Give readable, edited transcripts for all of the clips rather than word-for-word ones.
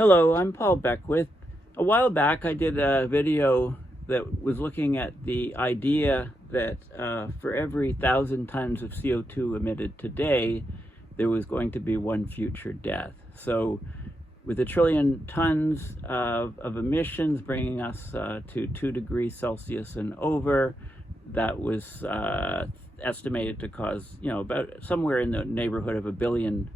Hello, I'm Paul Beckwith. A while back I did a video that was looking at the idea that for every 1,000 tons of CO2 emitted today, there was going to be one future death. So with 1 trillion tons of emissions bringing us to 2 degrees Celsius and over, that was estimated to cause, about somewhere in the neighborhood of 1 billion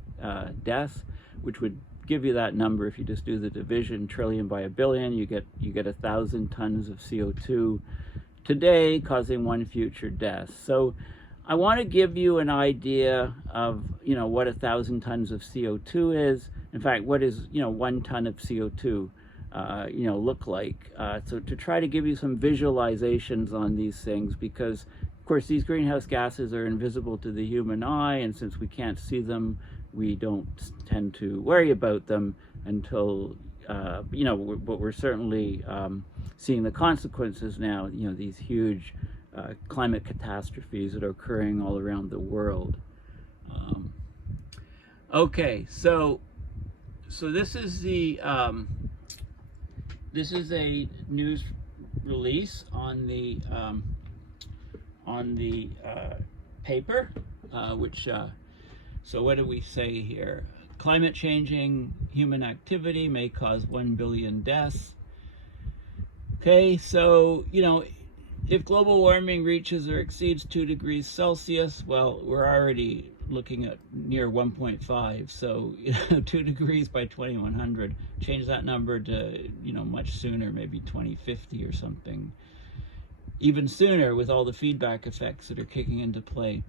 deaths, which would give you that number. If you just do the division, trillion by 1 billion, you get 1,000 tons of CO2 today, causing one future death. So I want to give you an idea of what 1,000 tons of CO2 is. In fact, what is 1 ton of CO2 look like? So to try to give you some visualizations on these things, because of course these greenhouse gases are invisible to the human eye, and since we can't see them, we don't tend to worry about them until, but we're certainly seeing the consequences now, these huge climate catastrophes that are occurring all around the world. Okay, so this is the this is a news release on the paper, which so what do we say here? Climate changing human activity may cause 1 billion deaths. Okay, so, if global warming reaches or exceeds 2 degrees Celsius, well, we're already looking at near 1.5. So, 2 degrees by 2100. Change that number to, much sooner, maybe 2050 or something. Even sooner with all the feedback effects that are kicking into play.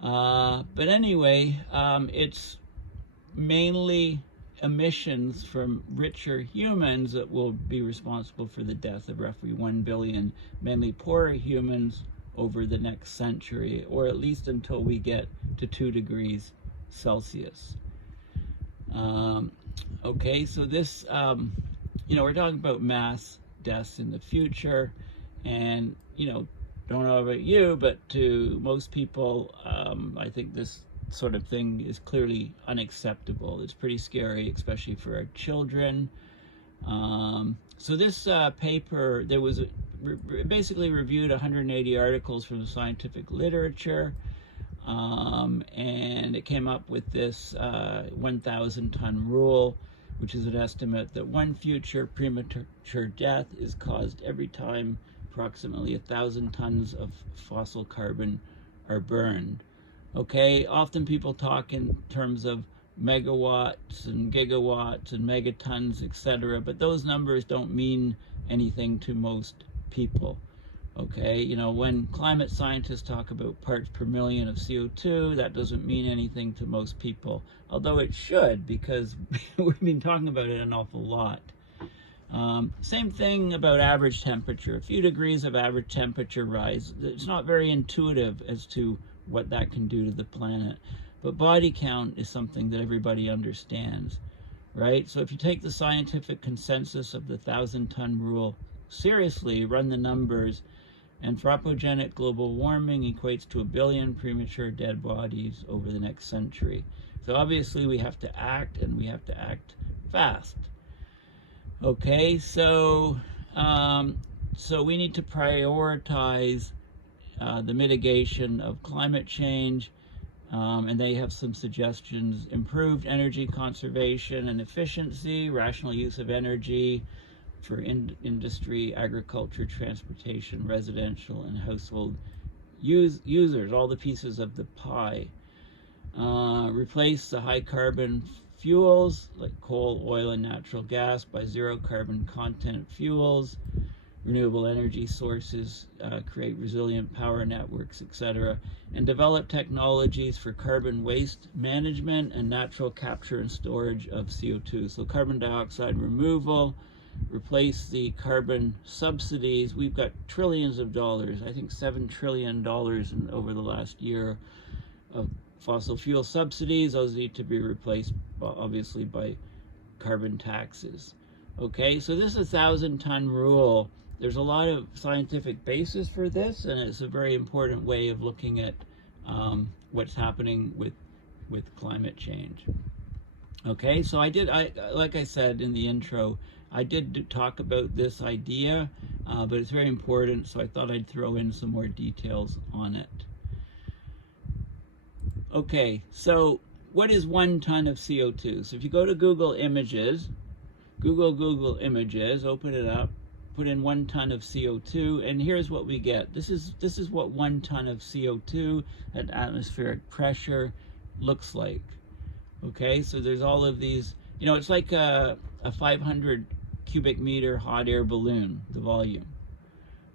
But anyway, it's mainly emissions from richer humans that will be responsible for the death of roughly 1 billion, mainly poorer humans over the next century, or at least until we get to 2 degrees Celsius. Okay, so this, we're talking about mass deaths in the future, and, don't know about you, but to most people, I think this sort of thing is clearly unacceptable. It's pretty scary, especially for our children. So this paper, there was basically reviewed 180 articles from the scientific literature, and it came up with this 1,000 ton rule, which is an estimate that one future premature death is caused every time approximately 1,000 tons of fossil carbon are burned. Okay, often people talk in terms of megawatts and gigawatts and megatons, etc., but those numbers don't mean anything to most people. Okay, when climate scientists talk about parts per million of CO2, that doesn't mean anything to most people, although it should, because we've been talking about it an awful lot. Same thing about average temperature. A few degrees of average temperature rise. It's not very intuitive as to what that can do to the planet. But body count is something that everybody understands, right? So if you take the scientific consensus of the 1,000 ton rule seriously, run the numbers, anthropogenic global warming equates to 1 billion premature dead bodies over the next century. So obviously we have to act, and we have to act fast. Okay, so we need to prioritize the mitigation of climate change, and they have some suggestions: improved energy conservation and efficiency, rational use of energy for industry, agriculture, transportation, residential, and household users, all the pieces of the pie. Replace the high carbon fuels like coal, oil, and natural gas by zero carbon content fuels. Renewable energy sources, create resilient power networks, etc., and develop technologies for carbon waste management and natural capture and storage of CO2. So carbon dioxide removal, replace the carbon subsidies. We've got trillions of dollars, I think $7 trillion over the last year of fossil fuel subsidies. Those need to be replaced, obviously, by carbon taxes. Okay, so this 1,000 ton rule, there's a lot of scientific basis for this, and it's a very important way of looking at what's happening with climate change. Okay, so like I said in the intro, I did talk about this idea, but it's very important, so I thought I'd throw in some more details on it. Okay, so what is 1 ton of CO2? So if you go to Google Images, Google Images, open it up, put in 1 ton of CO2, and here's what we get. This is what 1 ton of CO2 at atmospheric pressure looks like. Okay, so there's all of these, you know, it's like a 500 cubic meter hot air balloon, the volume.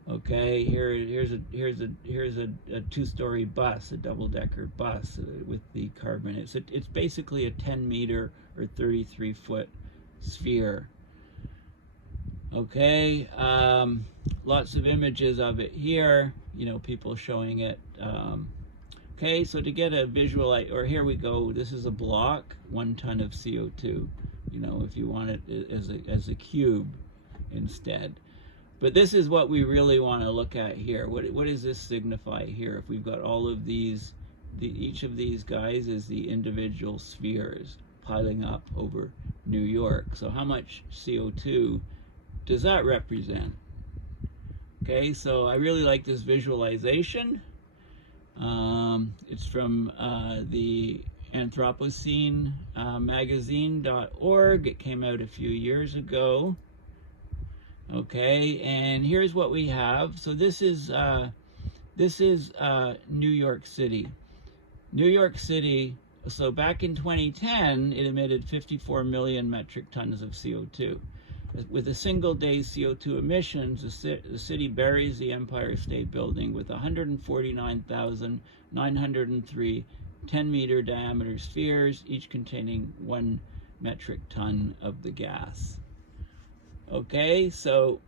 Okay, here's a 2-story bus, a double-decker bus with the carbon. It's basically a 10 meter or 33-foot sphere. Okay, lots of images of it here, you know, people showing it. Okay, so to get a visual, or here we go, this is a block, 1 ton of CO2, you know, if you want it as a cube instead. But this is what we really want to look at here. What does this signify here? If we've got all of these, each of these guys is the individual spheres piling up over New York. So how much CO2 does that represent? Okay, so I really like this visualization. It's from the Anthropocene magazine.org. It came out a few years ago. Okay, and here's what we have. So this is New York City. New York City, so back in 2010, it emitted 54 million metric tons of CO2. With a single day's CO2 emissions, the city buries the Empire State Building with 149,903 10-meter diameter spheres, each containing 1 metric ton of the gas. Okay, so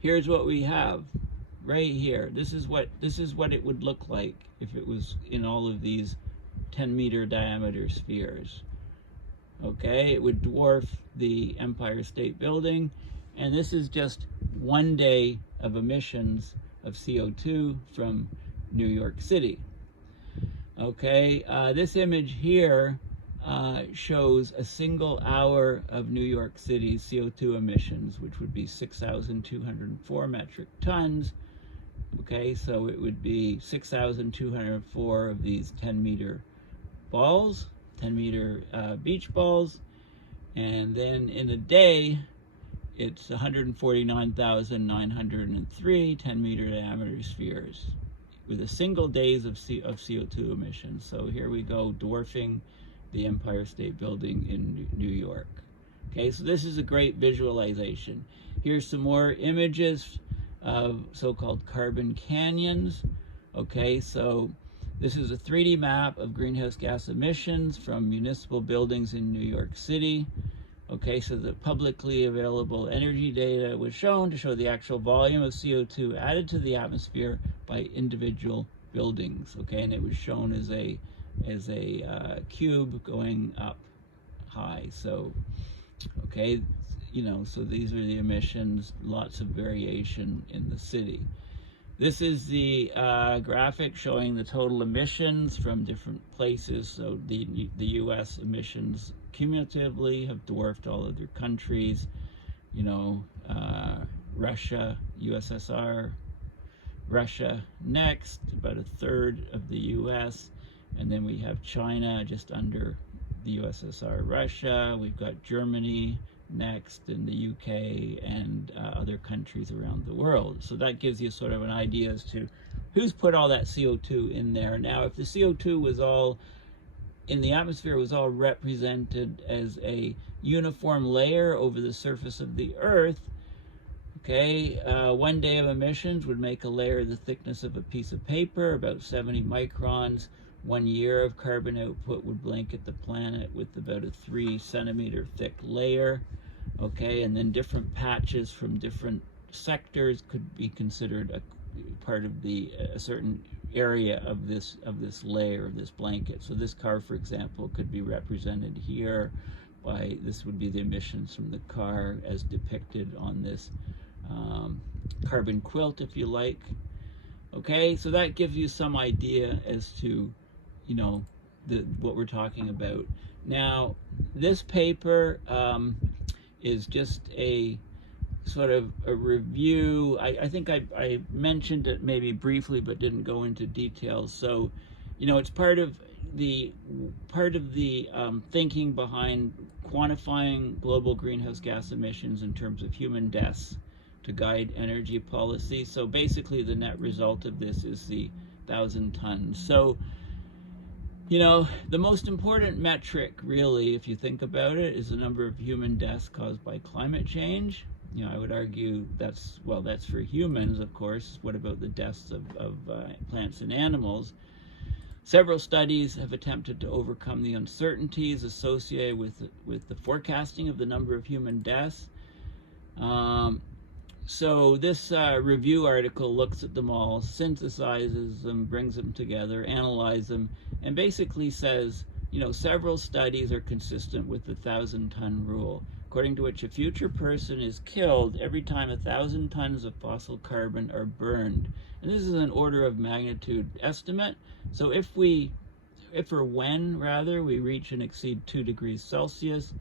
here's what we have right here. This is what it would look like if it was in all of these 10-meter diameter spheres. Okay, it would dwarf the Empire State Building, and this is just 1 day of emissions of CO2 from New York City. Okay, this image here shows a single hour of New York City's CO2 emissions, which would be 6,204 metric tons. Okay, so it would be 6,204 of these 10-meter balls, 10-meter beach balls, and then in a day, it's 149,903 10-meter diameter spheres with a single days of CO2 emissions. So here we go, dwarfing the Empire State Building in New York. Okay, so this is a great visualization. Here's some more images of so-called carbon canyons. Okay, so this is a 3D map of greenhouse gas emissions from municipal buildings in New York City. Okay, so the publicly available energy data was shown to show the actual volume of CO2 added to the atmosphere by individual buildings. Okay, and it was shown as a cube going up high. So, okay, you know, so these are the emissions, lots of variation in the city. This is the graphic showing the total emissions from different places. So the U.S. emissions cumulatively have dwarfed all other countries. You know, Russia, USSR, Russia next, about a third of the U.S. And then we have China just under the USSR, Russia. We've got Germany next, and the UK, and other countries around the world. So that gives you sort of an idea as to who's put all that CO2 in there. Now, if the CO2 was all in the atmosphere, was all represented as a uniform layer over the surface of the Earth, okay, 1 day of emissions would make a layer the thickness of a piece of paper, about 70 microns. 1 year of carbon output would blanket the planet with about a 3-centimeter thick layer. Okay, and then different patches from different sectors could be considered a part of a certain area of this layer, of this blanket. So this car, for example, could be represented here by, this would be the emissions from the car as depicted on this carbon quilt, if you like. Okay, so that gives you some idea as to, you know, what we're talking about. Now, this paper is just a sort of a review. I think I mentioned it maybe briefly, but didn't go into details. So, it's part of the thinking behind quantifying global greenhouse gas emissions in terms of human deaths to guide energy policy. So basically, the net result of this is the 1,000 tons. So, the most important metric, really, if you think about it, is the number of human deaths caused by climate change. I would argue that's for humans, of course. What about the deaths of plants and animals? Several studies have attempted to overcome the uncertainties associated with the forecasting of the number of human deaths. So this review article looks at them all, synthesizes them, brings them together, analyzes them, and basically says, several studies are consistent with the 1,000-ton rule, according to which a future person is killed every time 1,000 tons of fossil carbon are burned. And this is an order of magnitude estimate. So if or when we reach and exceed 2 degrees Celsius,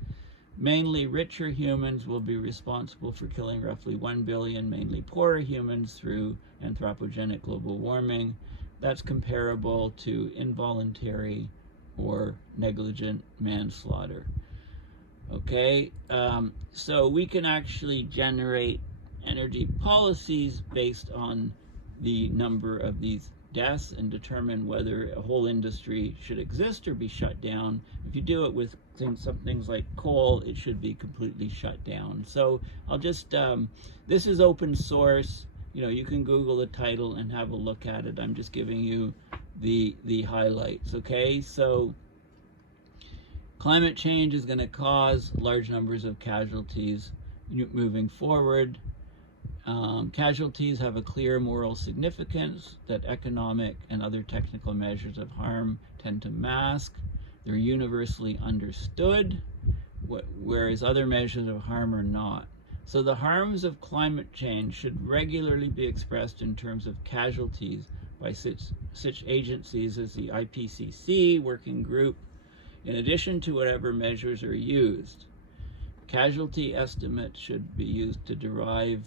mainly richer humans will be responsible for killing roughly 1 billion mainly poorer humans through anthropogenic global warming. That's comparable to involuntary or negligent manslaughter. Okay, so we can actually generate energy policies based on the number of these deaths and determine whether a whole industry should exist or be shut down. If you do it with some things like coal, it should be completely shut down. So I'll just, this is open source. You can Google the title and have a look at it. I'm just giving you the highlights, okay? So climate change is going to cause large numbers of casualties moving forward. Casualties have a clear moral significance that economic and other technical measures of harm tend to mask. They're universally understood, whereas other measures of harm are not. So the harms of climate change should regularly be expressed in terms of casualties by such agencies as the IPCC working group, in addition to whatever measures are used. Casualty estimates should be used to derive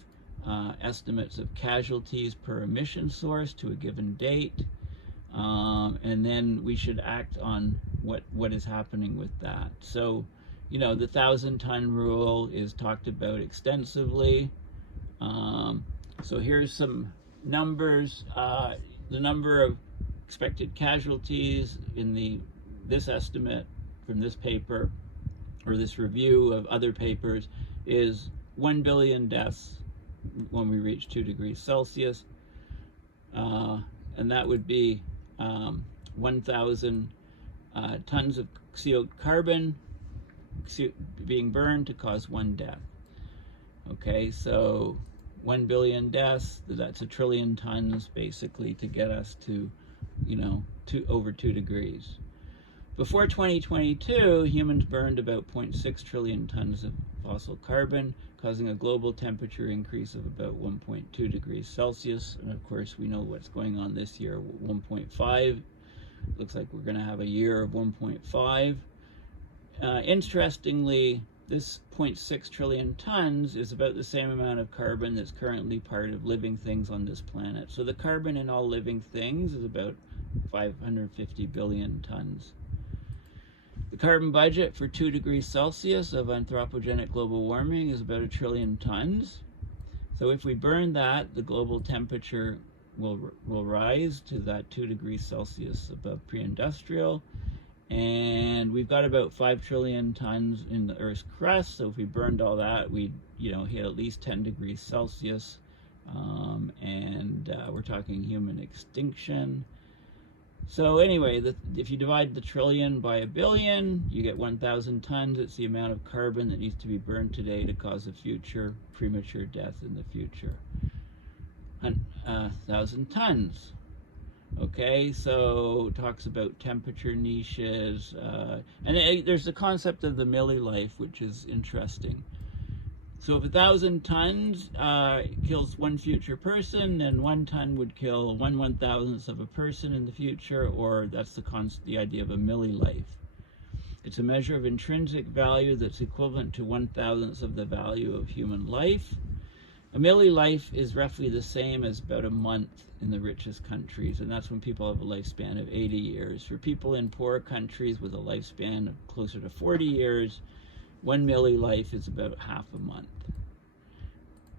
estimates of casualties per emission source to a given date, and then we should act on what is happening with that. So, the 1,000-ton rule is talked about extensively. So here's some numbers. The number of expected casualties in this estimate from this paper, or this review of other papers, is 1 billion deaths when we reach 2 degrees Celsius, and that would be 1,000 tons of carbon being burned to cause 1 death. Okay, so 1 billion deaths, that's 1 trillion tons basically to get us to, over 2 degrees. Before 2022, humans burned about 0.6 trillion tons of fossil carbon, causing a global temperature increase of about 1.2 degrees Celsius. And of course, we know what's going on this year, 1.5. Looks like we're going to have a year of 1.5. Interestingly, this 0.6 trillion tons is about the same amount of carbon that's currently part of living things on this planet. So the carbon in all living things is about 550 billion tons. The carbon budget for 2 degrees Celsius of anthropogenic global warming is about 1 trillion tons. So if we burn that, the global temperature will rise to that 2 degrees Celsius above pre-industrial. And we've got about 5 trillion tons in the Earth's crust. So if we burned all that, we'd hit at least 10 degrees Celsius. We're talking human extinction. So anyway, if you divide the trillion by a billion, you get 1,000 tons. It's the amount of carbon that needs to be burned today to cause a future premature death in the future. 1,000 tons. Okay, so talks about temperature niches, and there's the concept of the millilife, which is interesting. So if 1,000 tons kills 1 future person, then 1 ton would kill 1/1000th of a person in the future, or that's the idea of a millilife. It's a measure of intrinsic value that's equivalent to 1/1000th of the value of human life. A milli-life is roughly the same as about a month in the richest countries, and that's when people have a lifespan of 80 years. For people in poor countries with a lifespan of closer to 40 years, 1 milli-life is about half a month.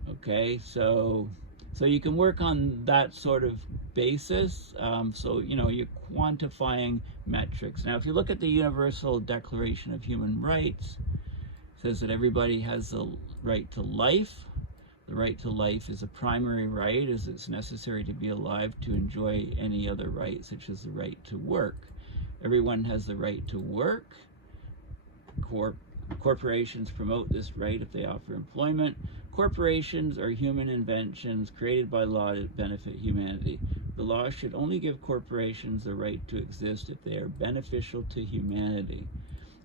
Okay, so you can work on that sort of basis. So, you know, you're quantifying metrics. Now, if you look at the Universal Declaration of Human Rights, it says that everybody has the right to life. The right to life is a primary right, as it's necessary to be alive to enjoy any other right, such as the right to work. Everyone has the right to work. Corporations promote this right if they offer employment. Corporations are human inventions created by law to benefit humanity. The law should only give corporations the right to exist if they are beneficial to humanity.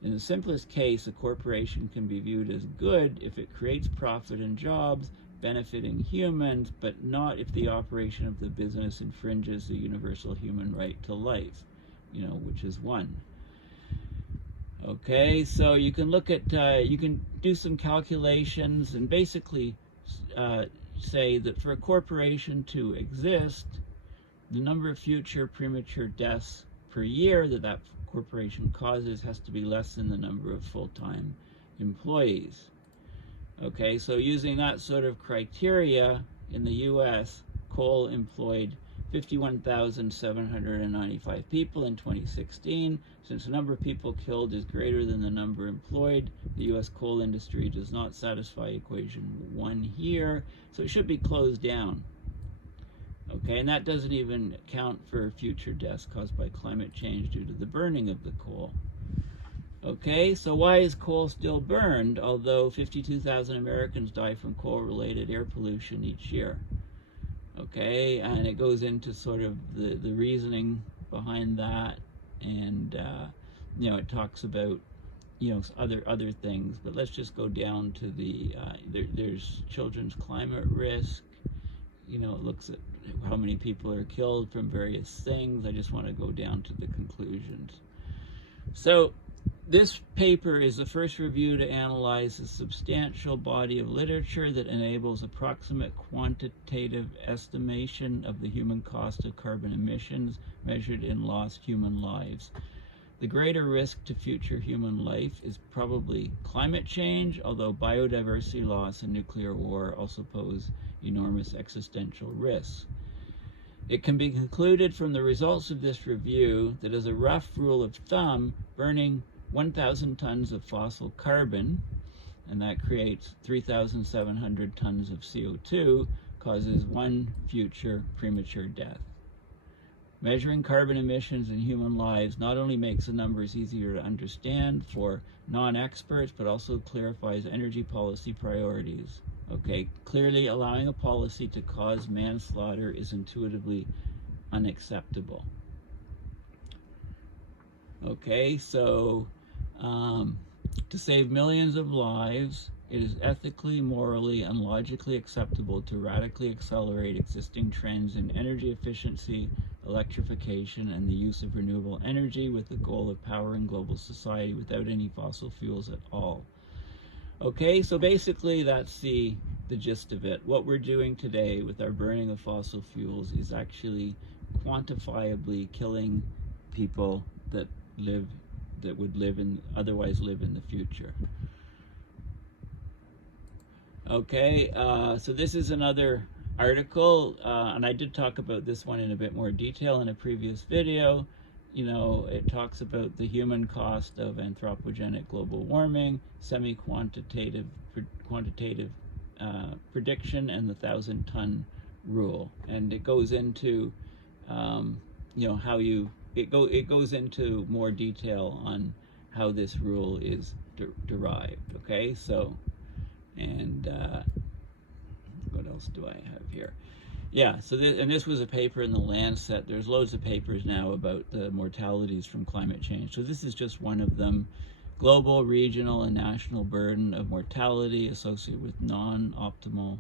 In the simplest case, a corporation can be viewed as good if it creates profit and jobs benefiting humans, but not if the operation of the business infringes the universal human right to life, you know, which is one. Okay, so you can look at, you can do some calculations and basically say that for a corporation to exist, the number of future premature deaths per year that corporation causes has to be less than the number of full-time employees. Okay, so using that sort of criteria, in the US, coal employed 51,795 people in 2016. Since the number of people killed is greater than the number employed, the US coal industry does not satisfy equation 1 here, so it should be closed down. Okay, and that doesn't even account for future deaths caused by climate change due to the burning of the coal. Okay, so why is coal still burned, although 52,000 Americans die from coal-related air pollution each year? Okay, and it goes into sort of the reasoning behind that, and you know, it talks about, you know, other things, but let's just go down to the there's children's climate risk. You know, it looks at how many people are killed from various things. I just want to go down to the conclusions. So this paper is the first review to analyze a substantial body of literature that enables approximate quantitative estimation of the human cost of carbon emissions measured in lost human lives. The greater risk to future human life is probably climate change, although biodiversity loss and nuclear war also pose enormous existential risks. It can be concluded from the results of this review that, as a rough rule of thumb, burning 1,000 tons of fossil carbon, and that creates 3,700 tons of CO2, causes 1 future premature death. Measuring carbon emissions in human lives not only makes the numbers easier to understand for non-experts, but also clarifies energy policy priorities. Okay, clearly allowing a policy to cause manslaughter is intuitively unacceptable. Okay, so to save millions of lives, it is ethically, morally, and logically acceptable to radically accelerate existing trends in energy efficiency, electrification, and the use of renewable energy with the goal of powering global society without any fossil fuels at all. Okay, so basically that's the gist of it. What we're doing today with our burning of fossil fuels is actually quantifiably killing people that would otherwise live in the future. Okay, so this is another article, and I did talk about this one in a bit more detail in a previous video. You know, it talks about the human cost of anthropogenic global warming, semi-quantitative prediction, and the 1,000-ton rule. And it goes into, you know, how it goes into more detail on how this rule is derived. Okay, so, and what else do I have here? Yeah, so this was a paper in the Lancet. There's loads of papers now about the mortalities from climate change. So this is just one of them. Global, regional, and national burden of mortality associated with non-optimal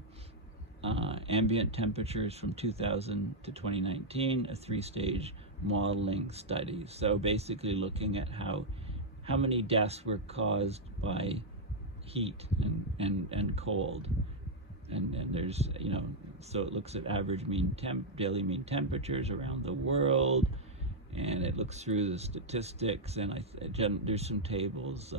ambient temperatures from 2000 to 2019, a 3-stage modeling study. So basically looking at how how many deaths were caused by heat and cold. And there's, you know, so it looks at average daily mean temperatures around the world, and it looks through the statistics, and there's some tables.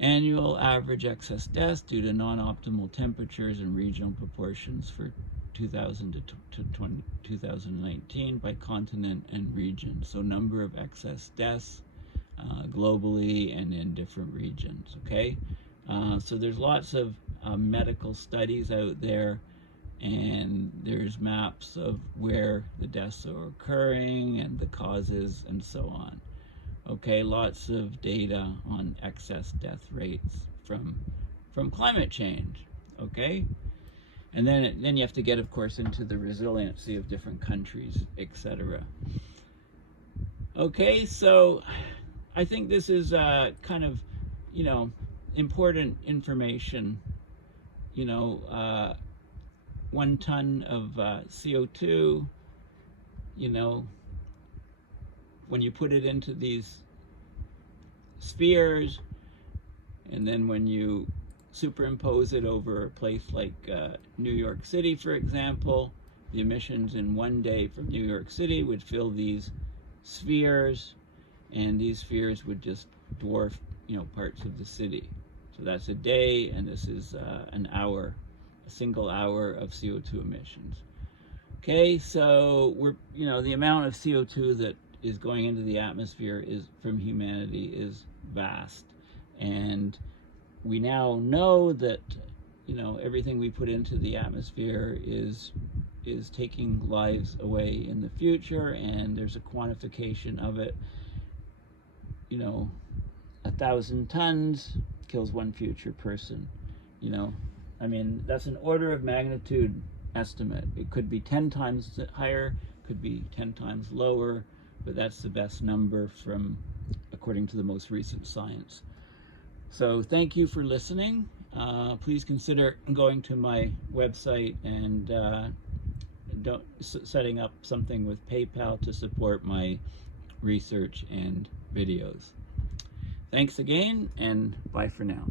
Annual average excess deaths due to non-optimal temperatures and regional proportions for 2000 to 2019 by continent and region. So number of excess deaths globally and in different regions, okay? So there's lots of medical studies out there, and there's maps of where the deaths are occurring and the causes and so on. Okay, lots of data on excess death rates from climate change, okay? And then you have to get, of course, into the resiliency of different countries, etc. Okay, so I think this is kind of, you know, important information. You know, 1 ton of CO2, you know, when you put it into these spheres, and then when you superimpose it over a place like New York City, for example, the emissions in 1 day from New York City would fill these spheres, and these spheres would just dwarf, you know, parts of the city. So that's a day, and this is an hour, a single hour of CO2 emissions. Okay, so you know, the amount of CO2 that is going into the atmosphere from humanity is vast, and we now know that, you know, everything we put into the atmosphere is taking lives away in the future, and there's a quantification of it. You know, 1,000 tons kills 1 future person. You know, I mean, that's an order of magnitude estimate. It could be 10 times higher, could be 10 times lower, but that's the best number according to the most recent science. So thank you for listening. Please consider going to my website and setting up something with PayPal to support my research and videos. Thanks again, and bye for now.